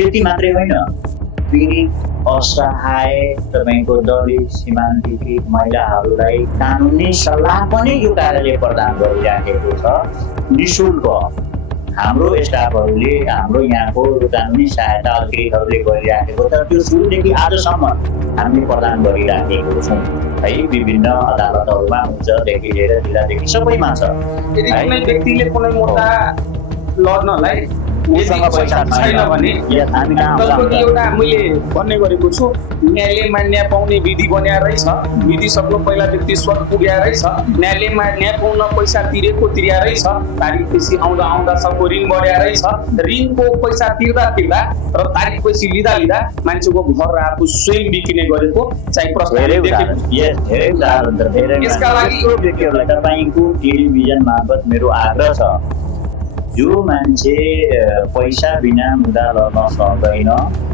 त्यति मात्रै होइन, पीडित असहाय तपाईँको दलित सीमान्तकृत महिलाहरूलाई कानुनी सल्लाह पनि यो कार्यालय प्रदान गरिराखेको छ निःशुल्क। हाम्रो स्टाफहरूले, हाम्रो यहाँको कानुनी सहायता अधिकारीहरूले गरिराखेको छ। त्यो सुरुदेखि आजसम्म हामीले प्रदान गरिराखेको छौँ है। विभिन्न अदालतहरूमा उच्चदेखि लिएर जिल्लादेखि सबैमा छ। यदि कुनै व्यक्तिले कुनै मुद्दा लड्नलाई उसँग पैसा छैन भने एउटा मैले भन्ने गरेको छु, न्यायालयमा न्याय पाउने विधि बन्या रहेछ, विधि सक्नु पहिला व्यक्ति स्वर्ग पुग्या रहेछ, न्यायालयमा न्याय पाउन पैसा तिर्या रहेछ, तारिक पछि आउँदा आउँदा सबको ऋण बढ्या रहेछ, ऋणको पैसा तिर्दा र तारिक पछि लिँदा मान्छेको घर आफू स्वयं बिक्रिने गरेको चाहिँ प्रश्न यसका लागि तपाईँको टेलिभिजन मार्फत मेरो आग्रह छ, जो मान्छे पैसा बिना मुद्दा लड्न सक्दैन,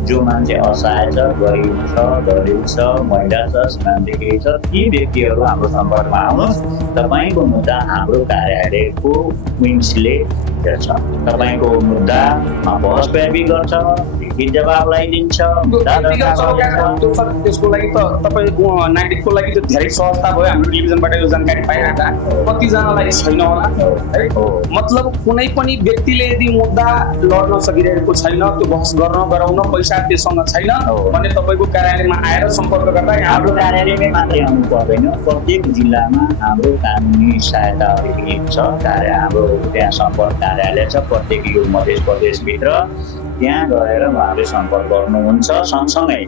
जो मान्छे असहाय छ, गरिब छ, दलित छ, महिला छ, सीमान्तकृत छ, ती व्यक्तिहरू हाम्रो सम्पर्कमा आउनुहोस्। तपाईँको मुद्दा हाम्रो कार्यालयको विङ्सले हेर्छ। तपाईँको मुद्दामा बहस व्यापी गर्छ, लिखित जवाबलाई दिन्छ। त्यसको लागि त तपाईँको नागरिकको लागि त धेरै सहजता भयो। हाम्रो टेलिभिजनबाट यो जानकारी पाइरहँदा कतिजनालाई छैन होला है। मतलब कुनै पनि व्यक्तिले यदि मुद्दा लड्न सकिरहेको छैन, त्यो बहस गराउन पैसा त्योसँग छैन भने तपाईँको कार्यालयमा आएर सम्पर्क गर्दा हाम्रो कार्यालयमै मात्रै आउनु पर्दैन। प्रत्येक जिल्लामा हाम्रो कानुनी सहायता अधिकारी छ, हाम्रो त्यहाँ सम्पर्क कार्यालय छ प्रत्येक यो मध्य प्रदेशभित्र। त्यहाँ गएर उहाँहरूले सम्पर्क गर्नुहुन्छ। सँगसँगै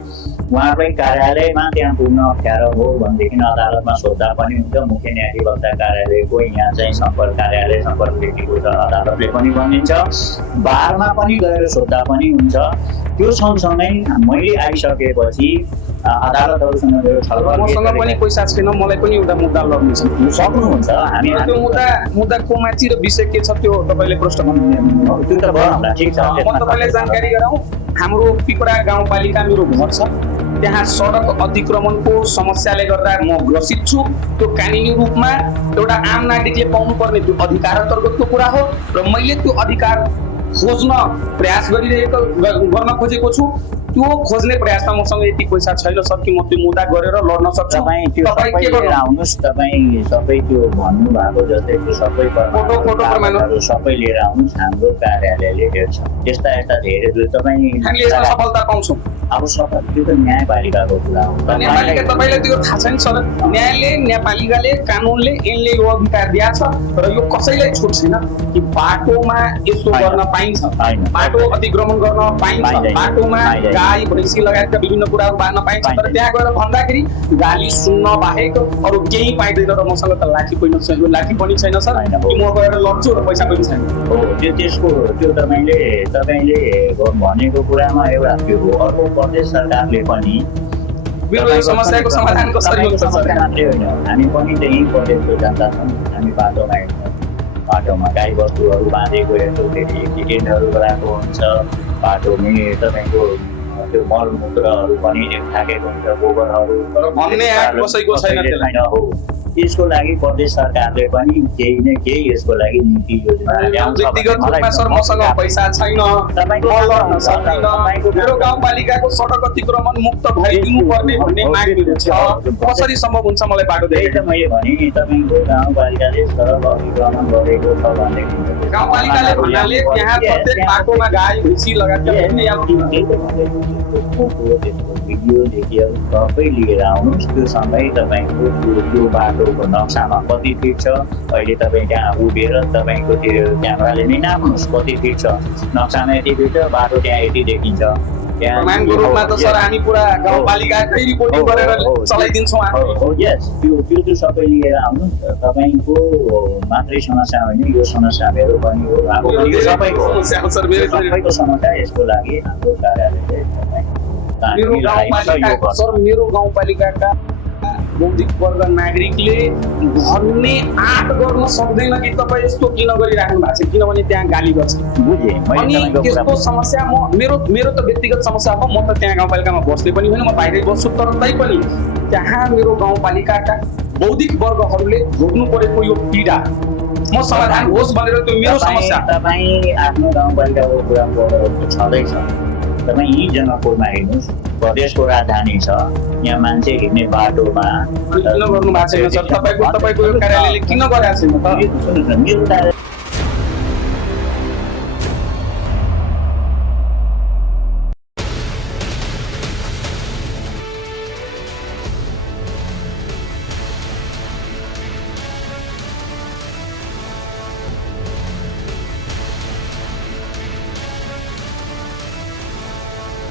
उहाँहरूलाई कार्यालयमा त्यहाँ पुग्न अप्ठ्यारो हो भनेदेखि अदालतमा सोद्धा पनि हुन्छ। मुख्य न्यायाधिवक्ता कार्यालयको यहाँ चाहिँ सम्पर्क कार्यालय सम्पर्क व्यक्तिको छ, अदालतले पनि भनिन्छ। बारमा पनि गएर सोद्धा पनि हुन्छ। त्यो सँगसँगै मैले आइसकेपछि अदालतहरूसँग मेरो छलफल, मसँग पनि पैसा छैन, मलाई पनि एउटा मुद्दा लड्नु छ, सक्नुहुन्छ। हामी त्यो मुद्दाको माथि र विषय के छ त्यो तपाईँले प्रश्न गर्नु। त्यो त भयो, ठिक छ। म तपाईँलाई जानकारी गराउँ, हाम्रो पिपरा गाउँपालिका मेरो घर छ, त्यहाँ सडक अतिक्रमणको समस्याले गर्दा म ग्रसित छु। त्यो कानुनी रूपमा एउटा आम नागरिकले पाउनुपर्ने त्यो अधिकार अन्तर्गतको कुरा हो र मैले त्यो अधिकार खोज्न प्रयास गर्न खोजेको छु। त्यो खोज्ने प्रयासमा मसँग यति पैसा छैन सर कि म त्यो मुद्दा गरेर लड्न सक्छु। तपाईँ के गरेर आउनुहोस्, तपाईँ सबै त्यो भन्नुभएको जस्तै त्यो सबै फोटो सबै लिएर आउनुहोस्। हाम्रो कार्यालयले हेर्छ। यस्ता धेरै तपाईँ हामीले यसमा सफलता पाउँछौँ। अब त्यो त न्यायपालिकाको कुरा हो। न्यायपालिका तपाईँलाई त्यो थाहा छैन सर, न्यायालय न्यायपालिकाले कानुनले यसले यो अधिकार दिएको छ र यो कसैलाई छुट छैन कि बाटोमा यसो गर्न पाइन्छ, बाटो अतिक्रमण गर्न पाइन्छ, बाटोमा गाई भैँसी लगायतका विभिन्न कुराहरू बाँध्न पाइन्छ। तर त्यहाँ गएर भन्दाखेरि गाली सुन्न बाहेक अरू केही पाइँदैन र मसँग त लाठी पनि छैन सर कि म गएर लड्छु र पैसा पनि छैन। हो, त्यो तपाईँले भनेको कुरामा एउटा त्यो हो। अर्को प्रदेश सरकारले पनि मेरो समस्याको समाधान कसरी हुन्छ मात्रै होइन, हामी पनि त्यही प्रदेशको जनता छौँ। हामी बाटोमा गाई बस्तुहरू बाँधेको हेर्छौँ, फेरि एक्सिडेन्टहरू गराएको हुन्छ। बाटोमै तपाईँको त्यो मलमूत्रहरू पनि थाकेको हुन्छ, गोबरहरू भन्ने कसैको छैन। हो, यसको लागि प्रदेश सरकारले पनि केही न केही यसको लागि नीति योजना व्यक्तिगत रूपमा सर मसँग पैसा छैन, मेरो गाउँपालिकाको सडक अतिक्रमण मुक्त भइदिनु पर्ने भन्ने माग मेरो छ। कसरी सम्भव हुन्छ मलाई बाटो दिएर? मैले भने तपाईँको गाउँपालिकाले सडक अतिक्रमण गरेको छ भनेदेखि गाउँपालिकाले भन्नाले त्यहाँ प्रत्येक बाटोमा गाई भैँसी भिडियोदेखि सबै लिएर आउनुहोस्। त्यो सँगै तपाईँको त्यो बाटोको नक्सामा कति फिट छ, अहिले तपाईँ त्यहाँ उभिएर तपाईँको त्यो क्यामेराले नै नाप्नुहोस् कति फिट छ। नक्सामा यति फिट छ, बाटो त्यहाँ यति देखिन्छ। प्रमाणको रूपमा त सर हामी पुरा गाउँपालिकाकै रिपोर्टिङ गरेर चलाइदिन्छौँ। त्यो सबै लिएर आउनुहोस्। तपाईँको मात्रै समस्या होइन, यो समस्या मेरो पनि हो, सबैको समस्या। यसको लागि हाम्रो कार्यालयले मेरो गाउँपालिकाका बौद्धिक वर्ग नागरिकले भन्ने आँट गर्न सक्दैन कि तपाईँ यस्तो किन गरिराख्नु भएको छ, किनभने त्यहाँ गाली गर्छ। अनि त्यस्तो समस्या मेरो त व्यक्तिगत समस्या हो। म त त्यहाँ गाउँपालिकामा बस्दै पनि होइन, म बाहिरै बस्छु। तर तैपनि त्यहाँ मेरो गाउँपालिकाका बौद्धिक वर्गहरूले भोग्नु परेको यो पीडा म समाधान होस् भनेर त्यो मेरो समस्या। तपाईँ आफ्नो गाउँपालिकाको कुरा छँदैछ, तपाईँ यहीँ जनकपुरमा हेर्नुहोस्, प्रदेशको राजधानी छ, यहाँ मान्छे हिँड्ने बाटोमा किन गर्नु भएको छैन सर? तपाईँको यो कार्यालयले किन गरेको छैन त? सुन्नुहोस् न, मेरो कार्य